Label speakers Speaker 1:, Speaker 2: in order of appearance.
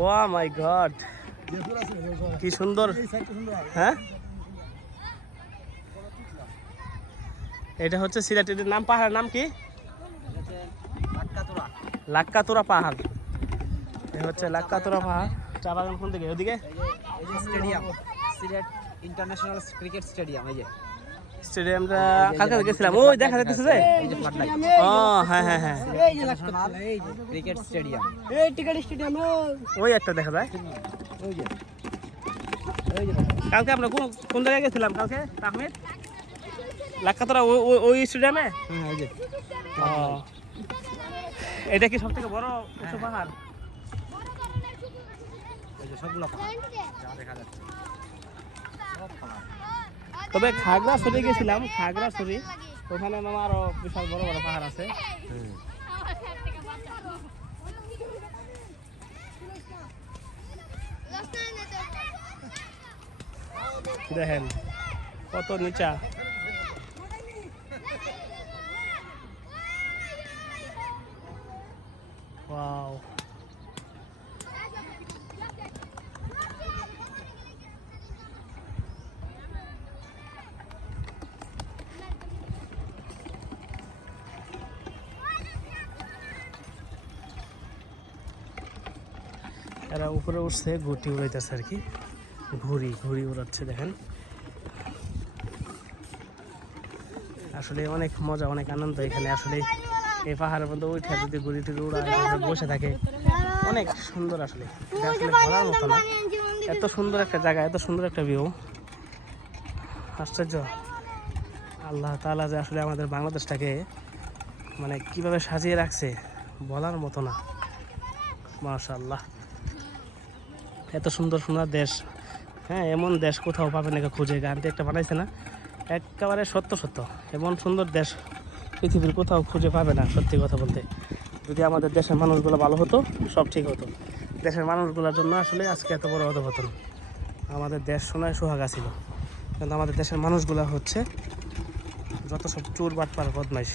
Speaker 1: ও মাই god কি সুন্দর। হ্যাঁ? এটা হচ্ছে সিলেটের নাম, পাহাড়ের নাম কি? লাক্কাতুরা পাহাড়। এটা হচ্ছে লাক্কাতুরা পাহাড়। চা বাগান কোন দিকে? ওদিকে?
Speaker 2: Stadium. Sylhet international cricket stadium, এই যে।
Speaker 1: স্টেডিয়ামটা কালকে গেছিলাম। ওই দেখা যাইতেছে যে? ও হ্যাঁ হ্যাঁ হ্যাঁ।
Speaker 2: International cricket stadium.
Speaker 3: এই টিকেট স্টেডিয়াম
Speaker 1: ওই একটা দেখা যায়।
Speaker 2: ওই যে।
Speaker 1: কালকে আমরা কোন কোন জায়গায় গেছিলাম কালকে তাহমিদ? লাক্কাতরা ওই ওই- ওই স্টেডিয়ামে?
Speaker 2: হ্যাঁ ওই যে।
Speaker 1: ও। এটা কি সব থেকে বড় উঁচু পাহাড়?
Speaker 2: ওই যে সবগুলো পাহাড়। দেখা যাচ্ছে। সব পাহাড়।
Speaker 1: তবে খাগড়া সরে গেছিলাম খাগড়া সরি ওখানে মামা আরও বিশাল বড় বড় পাহাড় আছে। দেখেন কত নিচা। এরা উপরে উঠছে ঘুরটি উড়াইতেছে আর কি। ঘুড়ি ঘুড়ি উড়াচ্ছে, দেখেন। আসলে অনেক মজা, অনেক আনন্দ এখানে। আসলে এই পাহাড়ের মধ্যে উঠে যদি ঘুড়ি টুড়ি উড়ায় বসে থাকে, অনেক সুন্দর আসলে। আসলে বলার মতো না। এত সুন্দর একটা জায়গা, এত সুন্দর একটা ভিউ আশ্চর্য। আল্লাহ তাআলা যে আসলে আমাদের বাংলাদেশটাকে মানে কীভাবে সাজিয়ে রাখছে, বলার মতো না। মাশাআল্লাহ। এত সুন্দর সুন্দর দেশ। হ্যাঁ এমন দেশ কোথাও পাবে না খুঁজে গানটি একটা বানাইছে না। একেবারে সত্য সত্য। এমন সুন্দর দেশ পৃথিবীর কোথাও খুঁজে পাবে না, সত্যি কথা বলতে। যদি আমাদের দেশের মানুষগুলো ভালো হতো, সব ঠিক হতো। দেশের মানুষগুলোর জন্য আসলে আজকে এত বড় অধপতন। আমাদের দেশ সোনায় সোহাগা ছিল কিন্তু আমাদের দেশের মানুষগুলো হচ্ছে যত সব চোর বাটপার, বদমাইশ।